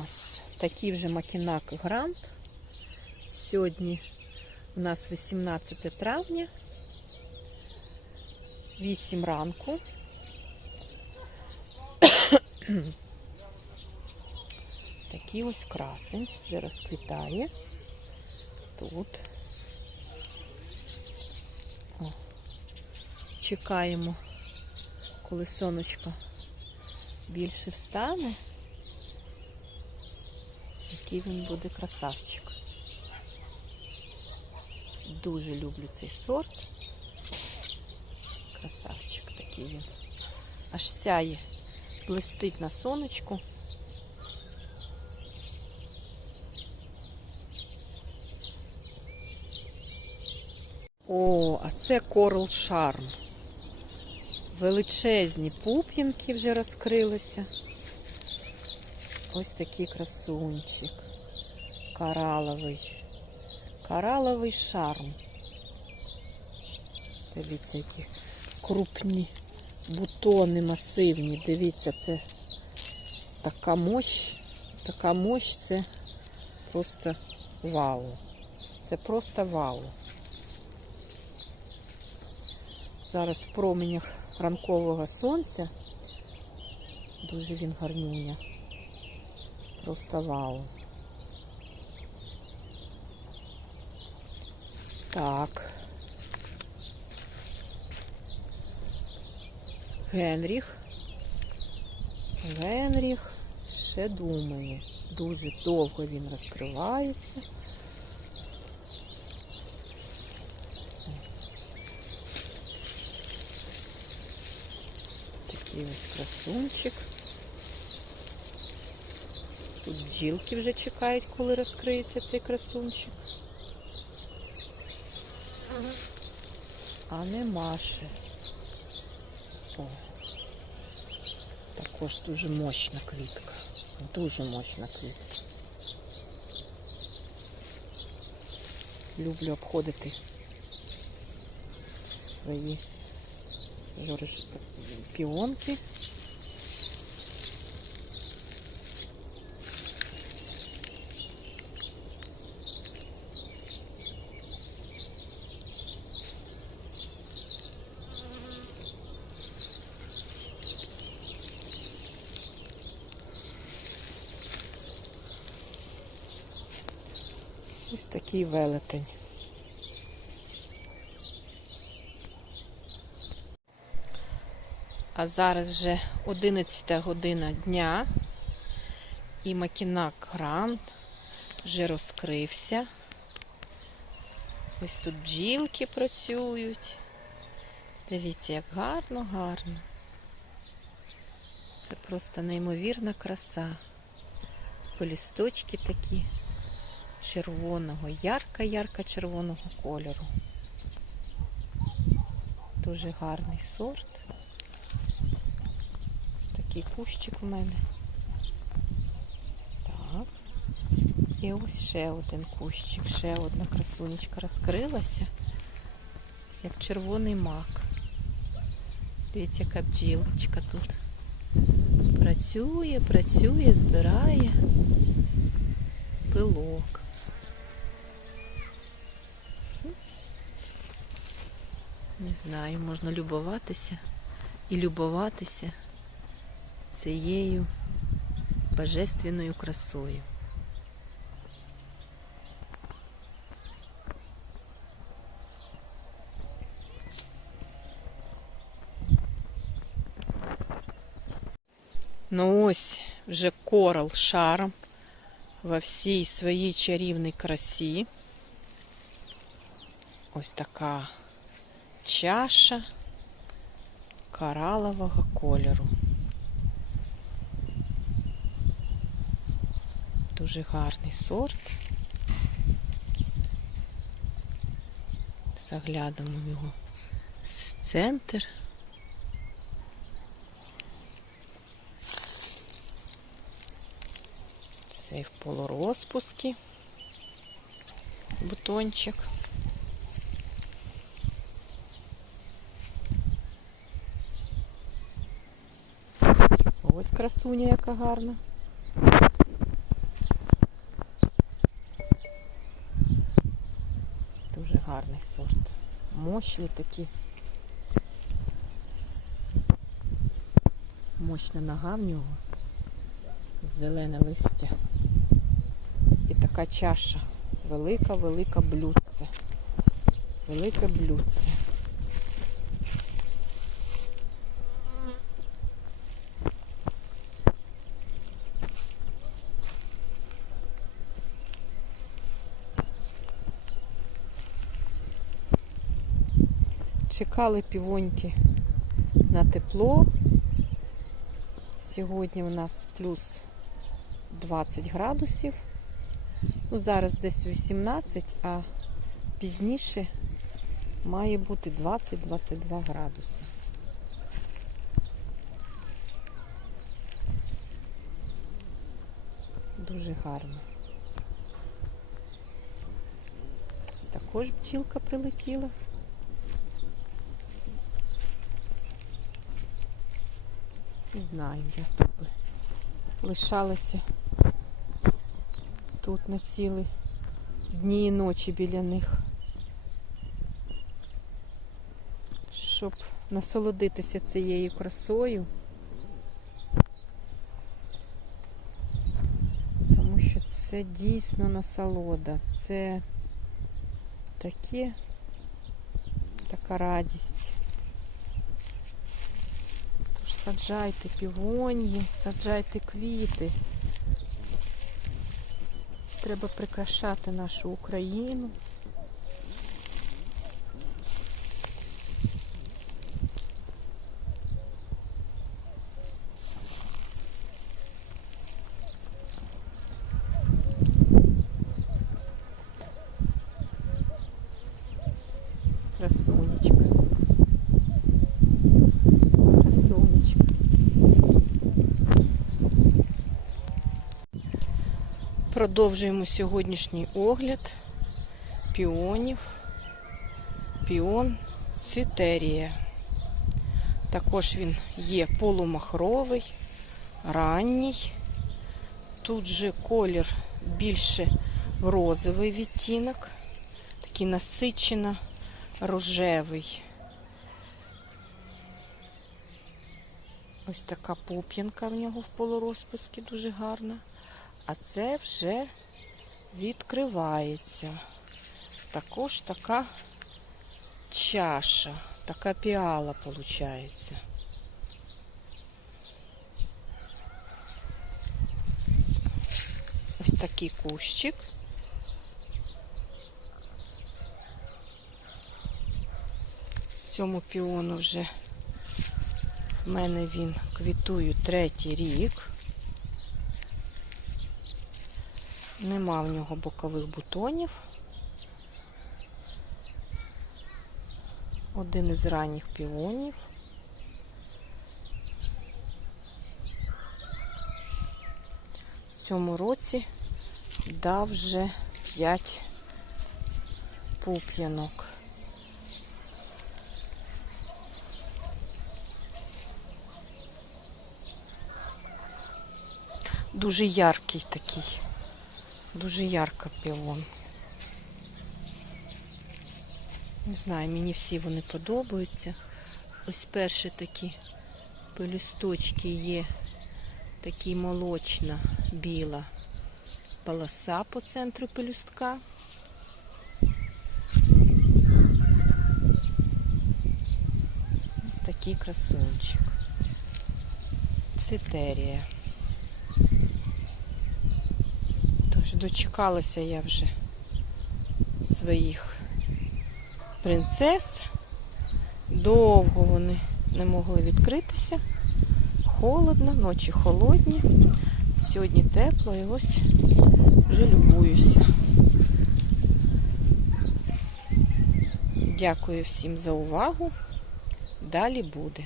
Ось такий вже макінак грант. Сьогодні у нас 18 травня, 8 ранку. Такий ось красень вже розквітає. Тут. О. Чекаємо, коли сонечко більше встане. Який він буде красавчик. Дуже люблю цей сорт. Красавчик такий він. Аж сяє, блистить на сонечку. О, а це Coral Charm. Величезні пуп'янки вже розкрилися. Ось такий красунчик. Кораловий. Кораловий шарм. Дивіться, які крупні бутони масивні. Дивіться, це така мощь. Така мощь це просто вау. Це просто вау. Зараз в променях ранкового сонця. Дуже він гарнюня. Просто вау. Так. Генріх. Генріх ще думає. Дуже довго він розкривається. Такий ось красунчик. Тут бджілки вже чекають, коли розкриється цей красунчик. А нема ще. О. Також дуже мощна квітка. Дуже мощна квітка. Люблю обходити свої жорж... піонки. Ось такий велетень. А зараз вже 11 година дня і макінак грант вже розкрився. Ось тут бджілки працюють. Дивіться, як гарно, гарно. Це просто неймовірна краса. Полісточки такі червоного, ярко-ярко червоного кольору. Дуже гарний сорт. Ось такий кущик у мене. Так. І ось ще один кущик, ще одна красунечка розкрилася, як червоний мак. Дивіться, яка бджілочка тут. Працює, працює, збирає пилок. Не знаю, можна любуватися і любуватися цією божественною красою. Ну ось вже корал шаром во всій своїй чарівній красі. Ось така чаша коралового кольору. Дуже гарний сорт. Заглянемо в його з центр. Цей в полурозпускі бутончик. Ось красуня яка гарна. Дуже гарний сорт. Мощні такі. Мощна нога в нього. Зелене листя. І така чаша. Велика-велика блюдце. Велике блюдце. Чекали півоньки на тепло. Сьогодні у нас плюс 20 градусів. Ну, зараз десь 18, а пізніше має бути 20-22 градуси. Дуже гарно. Також бджілка прилетіла. Не знаю, я тут би лишалася тут на цілі дні і ночі біля них. Щоб насолодитися цією красою. Тому що це дійсно насолода. Це таке, така радість. Саджайте півонії, саджайте квіти. Треба прикрашати нашу Україну. Красунечка. Красунечка. Продовжуємо сьогоднішній огляд піонів. Піон цитерія. Також він є полумахровий, ранній. Тут же колір більше в розовий відтінок, такий насичено рожевий. Ось така пуп'янка в нього в полурозпуску дуже гарна. А це вже відкривається. Також така чаша, така піала виходить. Ось такий кущик. Цьому піону вже в мене він квітує третій рік. Нема в нього бокових бутонів. Один із ранніх піонів. В цьому році дав вже 5 пуп'янок. Дуже яркий такий. Дуже ярко піон. Не знаю, мені всі вони подобаються. Ось перші такі пелюсточки є, такі молочна, біла полоса по центру пелюстка. Ось такий красунчик. Цитерія. Дочекалася я вже своїх принцес. Довго вони не могли відкритися. Холодно, ночі холодні. Сьогодні тепло і ось вже любуюся. Дякую всім за увагу. Далі буде.